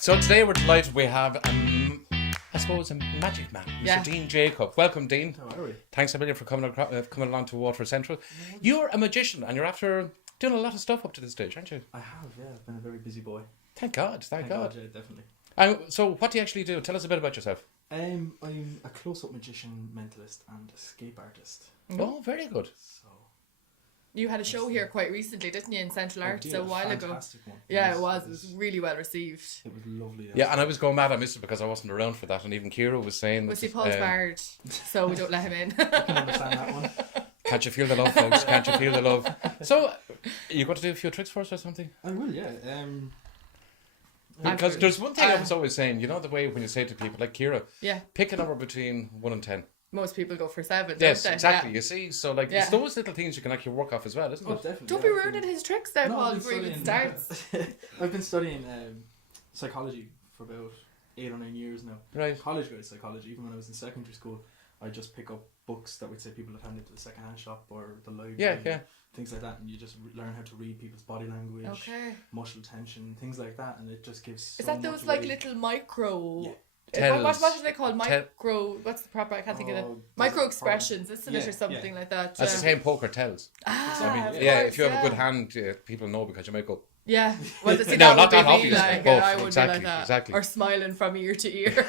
So today we're delighted we have, I suppose, a magic man, Mr. Dean Jacob. Welcome, Dean. How are we? Thanks a million for coming along to Waterford Central. You're a magician and you're after doing a lot of stuff up to this stage, aren't you? I have, yeah. I've been a very busy boy. Thank God. Thank God, yeah, definitely. So what do you actually do? Tell us a bit about yourself. I'm a close-up magician, mentalist, and escape artist. Oh, very good. So You had a show here quite recently, didn't you, in Central Arts a while ago? Fantastic one. Yeah, it was. It was really well received. It was lovely. Yeah, and I was going mad. I missed it because I wasn't around for that, and even Kira was saying. Was he Paul's barred, so we don't let him in. I can understand that one. Can't you feel the love, folks? Can't you feel the love? So, you got to do a few tricks for us or something? I will, yeah. Because there's one thing I was always saying, you know the way when you say to people like Kira, Yeah, pick a number between 1 and 10. most people go for 7. Yes, don't they? exactly. Yeah. You see, so like it's those little things you can actually work off as well, isn't Oh, it? definitely. Don't yeah. be ruining his tricks there, Paul, I've before he been even starts. I've been studying psychology for about 8 or 9 years now. Right. College grade psychology. Even when I was in secondary school, I just pick up books that would say people had handed to the second-hand shop or the library. Yeah. Things like that, and you just learn how to read people's body language, Okay. muscle tension, things like that, and it just gives. Is so that those much like away. little micro? Yeah. Tells. What are they called? Micro. What's the proper? I can't think of it. Micro expressions, isn't it, or something like that? That's the same poker tells. Ah, I mean, of if you have course, a good hand, people know because you might go. Yeah. Well, see, No, that not would that be me, obvious, like, both, I would exactly, be like that. exactly. Or smiling from ear to ear.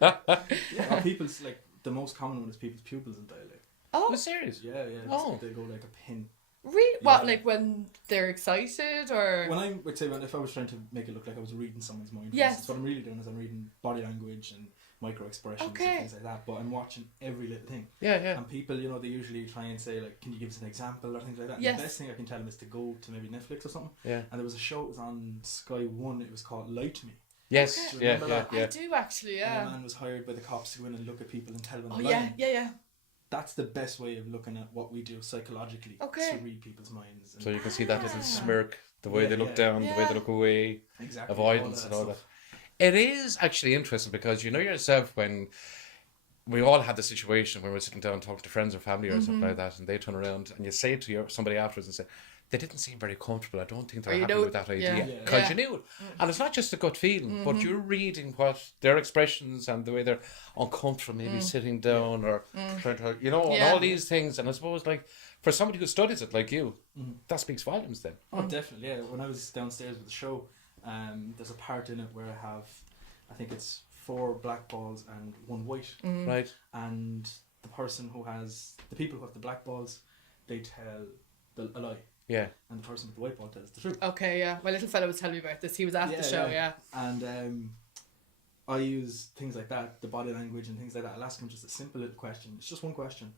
Yeah, or people's like the most common one is people's pupils will dilate. Oh, serious? Yeah. Oh. They go like a pin. really? What, Yeah. like when they're excited, or? When I would say if I was trying to make it look like I was reading someone's mind, for Yes. instance, what I'm really doing is I'm reading body language and micro expressions Okay. and things like that. But I'm watching every little thing. Yeah. And people, they usually try and say like, "Can you give us an example?" or things like that. And Yes. the best thing I can tell them is to go to maybe Netflix or something. Yeah. And there was a show. It was on Sky One. It was called Lie to Me. Yes. Okay. Yeah. Remember that? I do actually, And yeah. a man was hired by the cops to go in and look at people and tell them Oh they're yeah, lying. yeah. That's the best way of looking at what we do psychologically Okay. to read people's minds. And So you can see that little Ah. smirk, the way Yeah, they look yeah. down, the way Yeah. they look away, exactly avoidance and all that. stuff. It is actually interesting because you know yourself when we all had the situation where we're sitting down talking to friends or family or something like that, and they turn around and you say to somebody afterwards and say, they didn't seem very comfortable. I don't think they're Or you happy know- with that idea. yeah. Yeah. Because Yeah. you knew it. And it's not just a gut feeling, but you're reading what their expressions and the way they're uncomfortable, maybe sitting down or trying to, and Yeah. all these things. And I suppose, like, for somebody who studies it like you, that speaks volumes then. Oh, definitely, yeah. When I was downstairs with the show, there's a part in it where I think it's 4 black balls and 1 white. Right? And the people who have the black balls, they tell a lie. Yeah. And the person with the white ball tells the truth. Okay, yeah. My little fellow was telling me about this. He was at the show, yeah. And I use things like that, the body language and things like that. I'll ask him just a simple little question. It's just one question.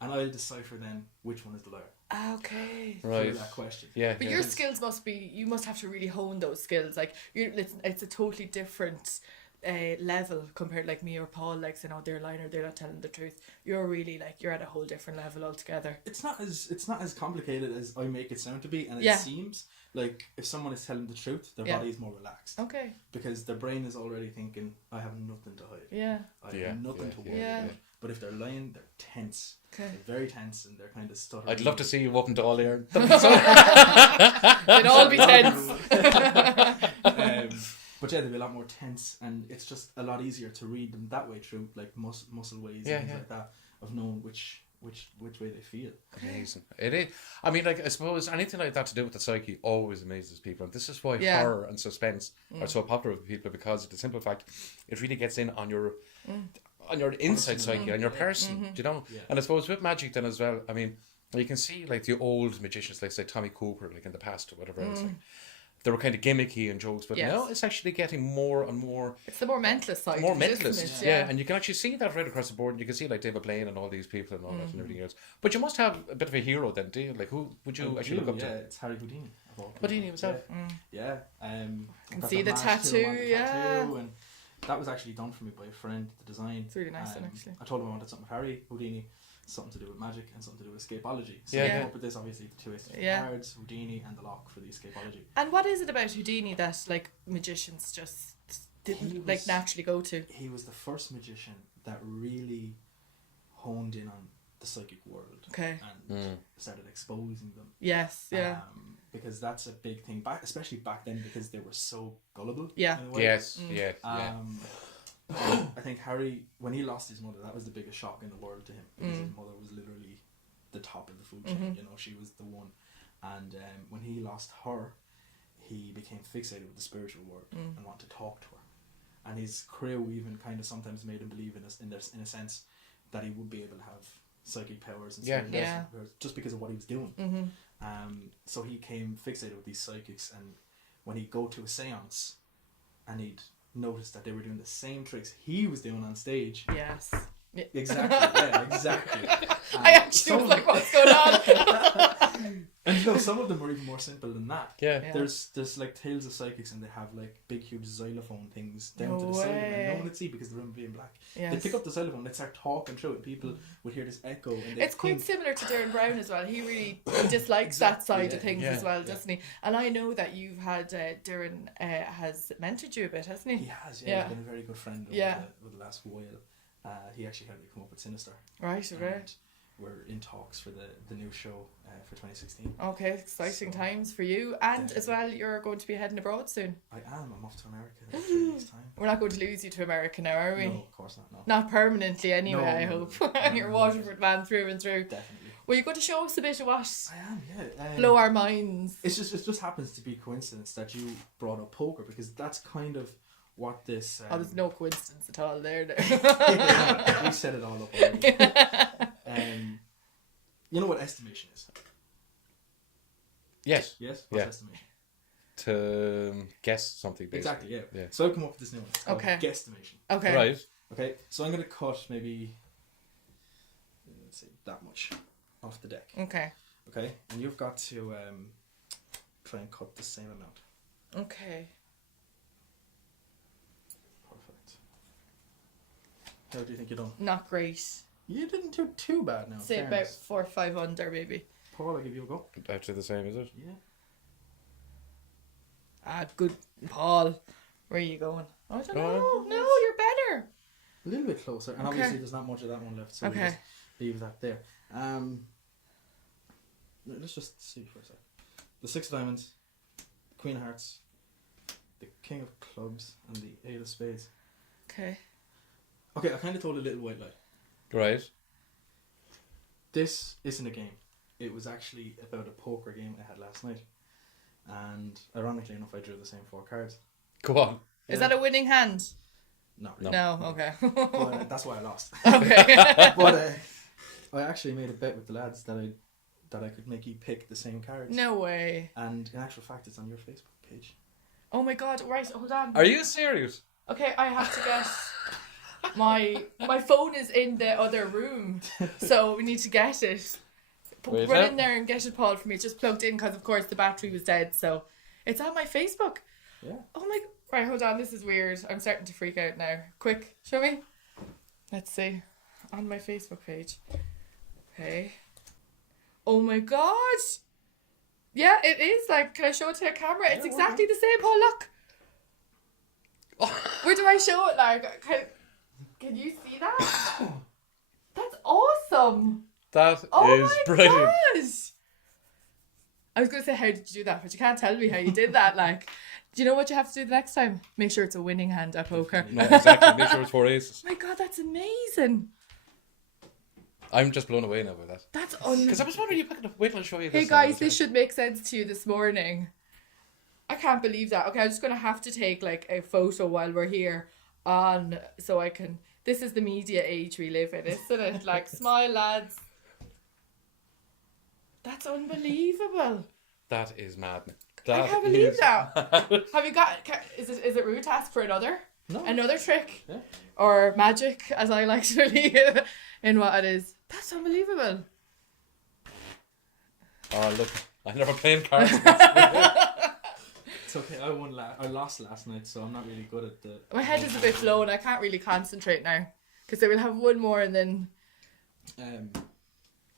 And I'll decipher then which one is the liar Okay. Right. through that question. Yeah. But yeah. your skills you must have to really hone those skills. Like, it's a totally different level compared like me or Paul, like saying, oh, they're lying or they're not telling the truth. You're really like, you're at a whole different level altogether. It's not as complicated as I make it sound to be, and it Yeah. seems like if someone is telling the truth, their Yeah. body is more relaxed Okay. because their brain is already thinking, I have nothing to hide. Yeah. I Yeah, have nothing yeah, to worry yeah. about. But if they're lying, they're tense. Okay. They're very tense and they're kind of stuttering. I'd love to see you up into all air. They'd all be tense. But yeah, they'd be a lot more tense, and it's just a lot easier to read them that way through like muscle ways Yeah, and things yeah. like that of knowing which way they feel. Amazing. It is. I mean, like, I suppose anything like that to do with the psyche always amazes people. And this is why Yeah. horror and suspense are so popular with people, because of the simple fact it really gets in on your inside psyche, on your person, do you know? Yeah. And I suppose with magic then as well, I mean, you can see like the old magicians, like say Tommy Cooper, like in the past or whatever else. Like, they were kind of gimmicky and jokes, but Yes. now it's actually getting more and more It's the more mentalist side. more of it, mentalist, isn't it? yeah. And you can actually see that right across the board. And you can see like David Blaine and all these people and all that and everything else. But you must have a bit of a hero then, do you? Like, who would you actually look up Yeah, to? it's Harry Houdini. of all people. Houdini himself. Yeah. Can got see the mask tattoo, on the yeah. tattoo, and that was actually done for me by a friend. The design. It's really nice, actually. I told him I wanted something with Harry Houdini, something to do with magic, and something to do with escapology. So Yeah, I yeah. came up with this, obviously, the 2 aces of Yeah. cards, Houdini, and the lock for the escapology. And what is it about Houdini that like magicians just He didn't was- like naturally go to? He was the first magician that really honed in on the psychic world Okay. and started exposing them. Yes. Yeah. because that's a big thing back, especially back then, because they were so gullible. Yeah. in a way. Yes. Yeah. I think Harry, when he lost his mother, that was the biggest shock in the world to him, because his mother was literally the top of the food chain. You know, she was the one. And when he lost her, he became fixated with the spiritual world and wanted to talk to her. And his crew even kind of sometimes made him believe in a sense that he would be able to have psychic powers and powers just because of what he was doing. So he came fixated with these psychics, and when he'd go to a seance and he'd notice that they were doing the same tricks he was doing on stage. Yes. Exactly. Yeah, exactly. I actually was like, what's going on? And you know, some of them were even more simple than that. Yeah. There's like tales of psychics, and they have like big huge xylophone things down to the side, and no one would see because the room being black. Yes. They pick up the xylophone, they start talking through it, people would hear this echo. And It's quite similar to Darren Brown as well. He really dislikes that side of things as well, doesn't he? And I know that you've had Darren has mentored you a bit, hasn't he? He has, yeah. He's been a very good friend over the last while. He actually had me come up with Sinister. Right, okay. And we're in talks for the new show for 2016. Okay, exciting times for you. And as well, you're going to be heading abroad soon. I am. I'm off to America in 3 weeks' time. We're not going to lose you to America now, are we? No, of course not. No. Not permanently anyway, No, I no, hope. no. You're a Waterford man through and through. Definitely. Well, you're going to show us a bit of what I am, yeah. blow our minds. It just happens to be coincidence that you brought up poker, because that's kind of what this. There's no coincidence at all there. We set it all up already. You know what estimation is? Yes. Yes. What's estimation? To guess something. Basically. Exactly. Yeah. Yeah. So I've come up with this new one. It's called Okay. guesstimation. Okay. Right. Okay. So I'm going to cut maybe, let's say, that much off the deck. Okay. Okay. And you've got to try and cut the same amount. Okay. Perfect. How do you think you're done? Not great. You didn't do too bad now. Say about 4 or 5 under, maybe. Paul, I'll give you a go. Actually, the same, is it? Yeah. Good. Paul, where are you going? I don't know. No, you're better. A little bit closer. And obviously there's not much of that one left, so we'll just leave that there. Let's just see for a sec. The 6 of diamonds, the Queen of Hearts, the King of Clubs, and the 8 of Spades. Okay. Okay, I kind of told a little white lie. Right. This isn't a game. It was actually about a poker game I had last night. And ironically enough, I drew the same 4 cards. Go on. Is that a winning hand? No. No, okay. But that's why I lost. Okay. But I actually made a bet with the lads that I could make you pick the same cards. No way. And in actual fact, it's on your Facebook page. Oh my god, right, hold on. Are you serious? Okay, I have to get my phone is in the other room, so we need to get it. Wait, Run in there and get it, Paul, for me. It's just plugged in because, of course, the battery was dead, so it's on my Facebook. Yeah. Oh my... Right, hold on, this is weird. I'm starting to freak out now. Quick, show me. Let's see. On my Facebook page. Okay. Oh my god! Yeah, it is. Like, can I show it to a camera? It's exactly the same, Paul, look! Where do I show it? Like, can you see that? That's awesome! That Oh is my brilliant. god! I was going to say, how did you do that? But you can't tell me how you did that. Like, do you know what you have to do the next time? Make sure it's a winning hand at poker. No, exactly. Make sure it's 4 aces. Oh my god, that's amazing. I'm just blown away now by that. That's Because I was wondering, you picking up. Wait till I show you this. Hey guys, this should make sense to you this morning. I can't believe that. Okay, I'm just going to have to take like a photo while we're here on, so I can... This is the media age we live in, isn't it? Like, smile, lads. That's unbelievable. That is maddening. I can't believe that. Have you got... Is it rude to ask for another? No. Another trick? Yeah. Or magic, as I like to believe in what it is. That's unbelievable. Oh, look. I never played cards. It's okay. I lost last night, so I'm not really good at the... My head is a bit blown. I can't really concentrate now. Because I will have one more and then...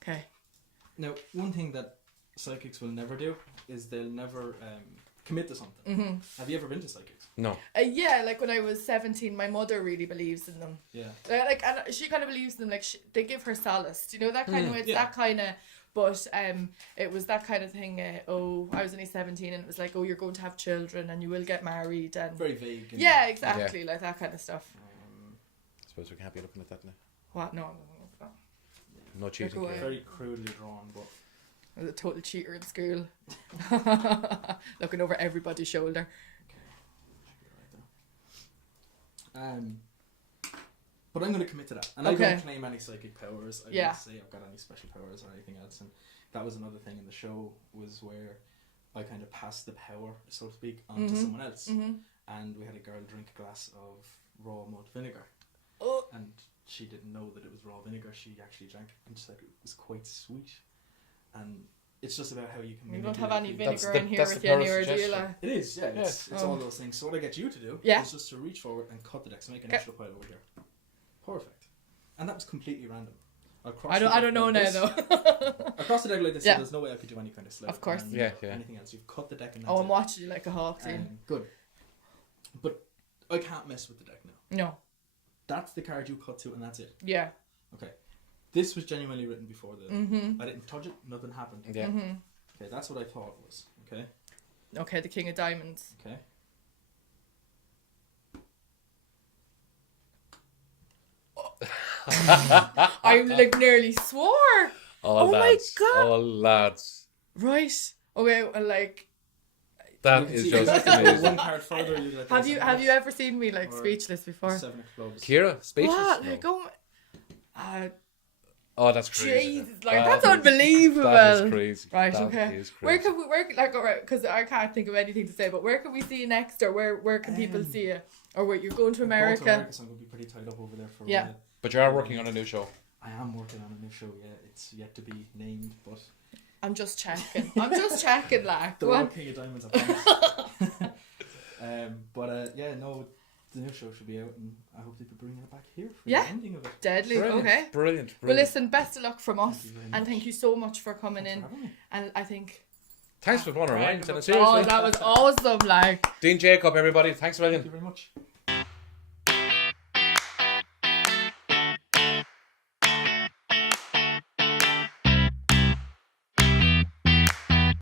Okay. Now, one thing that psychics will never do is they'll never commit to something. Mm-hmm. Have you ever been to psychics? No. Yeah, like when I was 17, my mother really believes in them. Yeah. Like, and she kind of believes in them. Like, they give her solace. Do you know that kind of way? It's that kind of But it was that kind of thing. I was only 17, and it was like, oh, you're going to have children, and you will get married, and Very vague. And, yeah, exactly, like that kind of stuff. I suppose we can't be looking at that now. What? No, I'm not looking at that. No cheating. away. Very crudely drawn, but I was a total cheater in school. Looking over everybody's shoulder. But I'm going to commit to that, and Okay. I don't claim any psychic powers. I Yeah. don't say I've got any special powers or anything else. And that was another thing in the show, was where I kind of passed the power, so to speak, on to someone else. And we had a girl drink a glass of raw malt vinegar, and she didn't know that it was raw vinegar. She actually drank it and said it was quite sweet. And it's just about how you can. You don't have manipulate any people. vinegar in here that's with the you power of anywhere, do you? suggestion. Like? It is, yeah. It's Oh. all those things. So what I get you to do Yeah. is just to reach forward and cut the deck. So make an Okay. extra pile over here. Perfect. And that was completely random. I'll cross I the don't deck know like now this. though. I crossed the deck like this, Yeah. so there's no way I could do any kind of slip. Of course. Yeah, yeah. Anything else. You've cut the deck and that's Oh, I'm it. watching you like a hawk scene. Good. But I can't mess with the deck now. No. That's the card you cut to and that's it. Yeah. Okay. This was genuinely written before the... Mm-hmm. I didn't touch it, nothing happened. Yeah. Mm-hmm. Okay, that's what I thought it was. Okay? Okay, the King of Diamonds. Okay. I like nearly swore. Oh my lads. God. Oh, lads. Right. Okay, well, like, That You can is see just exactly amazing. one card further. You get have the you seven ever seen me like Or speechless before? of- Seven of clubs. Kira, speechless? What? No. Like, oh, Oh, that's crazy. Jesus, like that's is- unbelievable. That is crazy. Right, That okay. is Where crazy. can we like alright? Because I can't think of anything to say. But where can we see you next, or where can people see you, or where you're going to I'm going America? so I'm going to be pretty tied up over there for a Yeah. while. But you are working on a new show. I am working on a new show, yeah. It's yet to be named, but I'm just checking. I'm just checking, like. the Go Raw on. King of Diamonds, I promise. Yeah, no, the new show should be out, and I hope they could bring it back here for Yeah. the ending of it. Deadly. Brilliant, Okay. Brilliant. Well, listen. Best of luck from us, Thank you very and much. thank you so much for coming Thanks in. for having me. And I think. Thanks for blowing our minds. And Oh, seriously, that was awesome! Like. Dean Jacob, everybody. Thanks a million. Thank you very much.